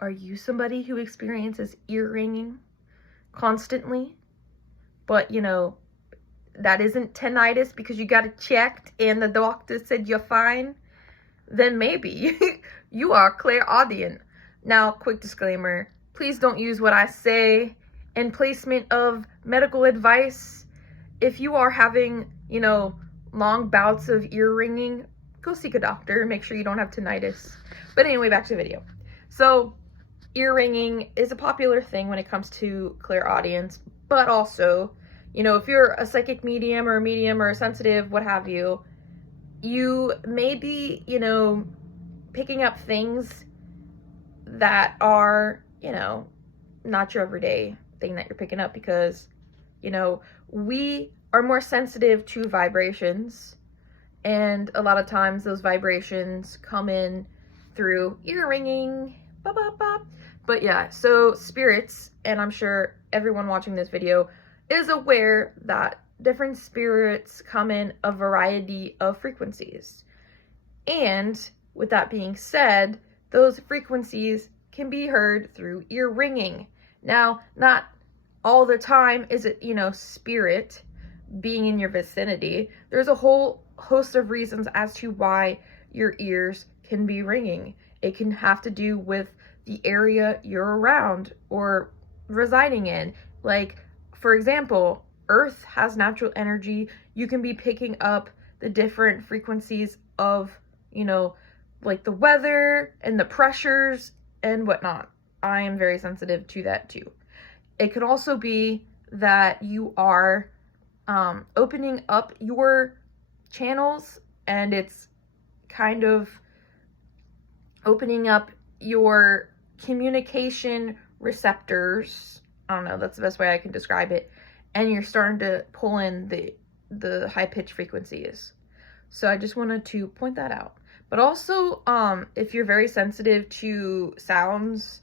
Are you somebody who experiences ear ringing constantly? But, you know, that isn't tinnitus because you got it checked and the doctor said you're fine? Then maybe you are clairaudient. Now, quick disclaimer, please don't use what I say in placement of medical advice. If you are having, you know, long bouts of ear ringing, go seek a doctor. Make sure you don't have tinnitus. But anyway, back to the video. So, ear ringing is a popular thing when it comes to clairaudience, but also, you know, if you're a psychic medium or a sensitive, what have you, you may be, you know, picking up things that are, you know, not your everyday thing that you're picking up because, you know, we are more sensitive to vibrations, and a lot of times those vibrations come in through ear ringing, bop, bop, bop. But yeah, so spirits, and I'm sure everyone watching this video is aware that different spirits come in a variety of frequencies. And with that being said, those frequencies can be heard through ear ringing. Now, not all the time is it, you know, spirit being in your vicinity. There's a whole host of reasons as to why your ears can be ringing. It can have to do with the area you're around or residing in. Like, for example, Earth has natural energy. You can be picking up the different frequencies of, you know, like the weather and the pressures and whatnot. I am very sensitive to that too. It could also be that you are opening up your channels, and it's kind of opening up your communication receptors. I don't know, that's the best way I can describe it. And you're starting to pull in the high-pitched frequencies. So I just wanted to point that out. But also, if you're very sensitive to sounds,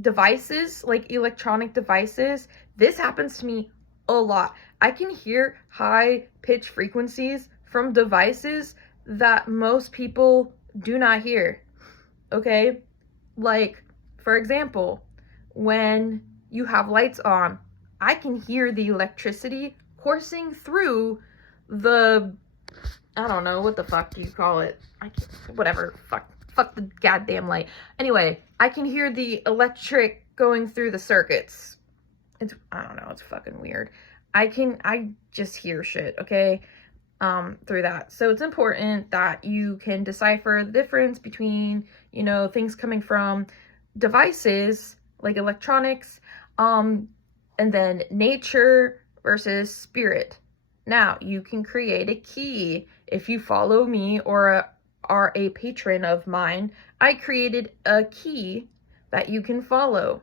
devices, like electronic devices, this happens to me a lot. I can hear high-pitched frequencies from devices that most people do not hear, okay? Like, for example, when you have lights on, I can hear the electricity coursing through the, I don't know, what the fuck do you call it? Whatever, fuck the goddamn light. Anyway, I can hear the electric going through the circuits. I don't know, it's fucking weird. I just hear shit, okay? Through that. So it's important that you can decipher the difference between, you know, things coming from devices like electronics, and then nature versus spirit. Now, you can create a key. If you follow me or are a patron of mine, I created a key that you can follow.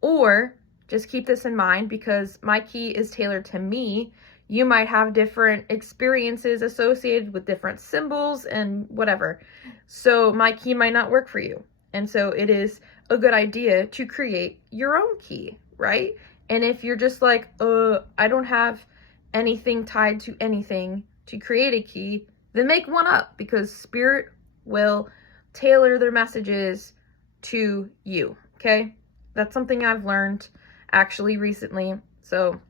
Or just keep this in mind, because my key is tailored to me. You might have different experiences associated with different symbols and whatever. So my key might not work for you. And so it is a good idea to create your own key, right? And if you're just like, I don't have anything tied to anything to create a key, then make one up, because spirit will tailor their messages to you, okay? That's something I've learned actually recently. So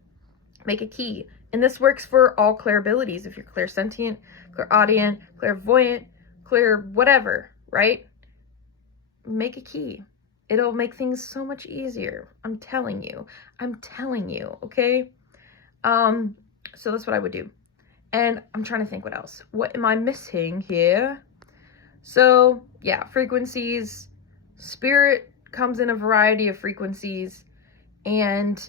make a key. And this works for all clairabilities. If you're clairsentient, clairaudient, clairvoyant, whatever, right? Make a key. It'll make things so much easier. I'm telling you, okay? So that's what I would do. And I'm trying to think what else. What am I missing here? So yeah, frequencies. Spirit comes in a variety of frequencies, and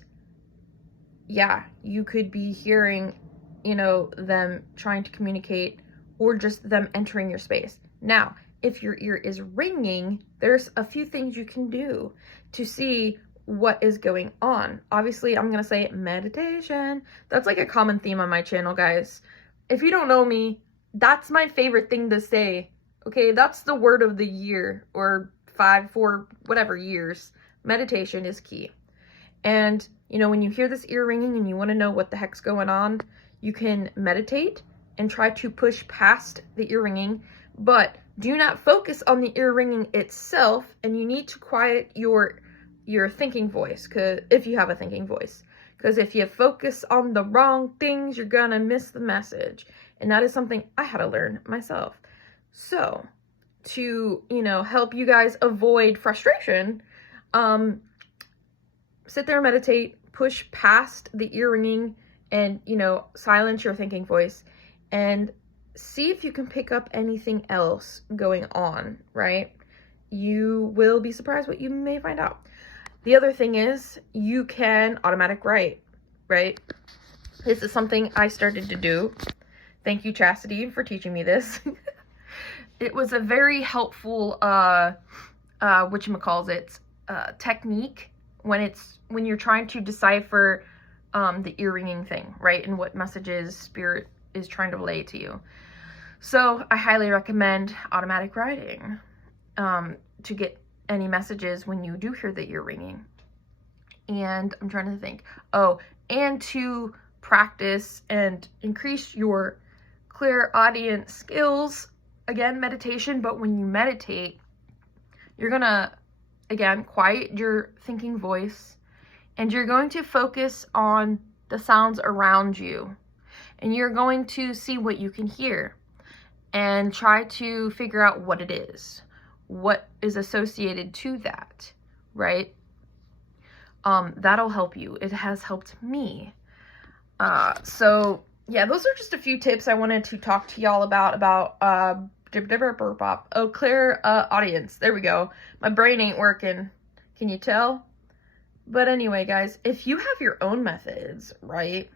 yeah, you could be hearing, you know, them trying to communicate, or just them entering your space. Now, if your ear is ringing, there's a few things you can do to see what is going on. Obviously, I'm gonna say meditation. That's like a common theme on my channel, guys. If you don't know me, that's my favorite thing to say. Okay, that's the word of the year, or 4 whatever years. Meditation is key. And, you know, when you hear this ear ringing and you want to know what the heck's going on, you can meditate and try to push past the ear ringing. But Do not focus on the ear ringing itself, and you need to quiet your thinking voice, if you have a thinking voice. Because if you focus on the wrong things, you're gonna miss the message. And that is something I had to learn myself. So, to, help you guys avoid frustration, sit there and meditate, push past the ear ringing, and, silence your thinking voice, and see if you can pick up anything else going on, right? You will be surprised what you may find out. The other thing is, you can automatic write, right? This is something I started to do. Thank you, Chastity, for teaching me this. It was a very helpful, technique when you're trying to decipher the ear ringing thing, right? And what messages spirit is trying to relay to you. So I highly recommend automatic writing to get any messages when you do hear the ear ringing. And I'm trying to think. Oh, and to practice and increase your clairaudience skills. Again, meditation, but when you meditate, you're gonna, again, quiet your thinking voice, and you're going to focus on the sounds around you, and you're going to see what you can hear and try to figure out what it is, what is associated to that, right? That'll help you. It has helped me. So yeah, those are just a few tips I wanted to talk to y'all about clairaudience. There we go. My brain ain't working. Can you tell? But anyway, guys, if you have your own methods, right?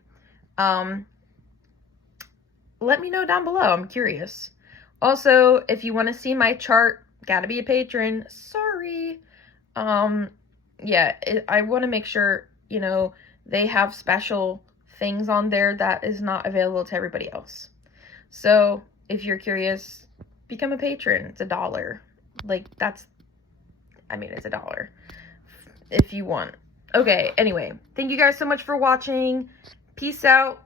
Let me know down below. I'm curious. Also, if you want to see my chart, gotta be a patron. Sorry. Yeah, I want to make sure, they have special things on there that is not available to everybody else. So, if you're curious, become a patron. It's $1. It's $1 if you want. Okay, anyway, thank you guys so much for watching. Peace out.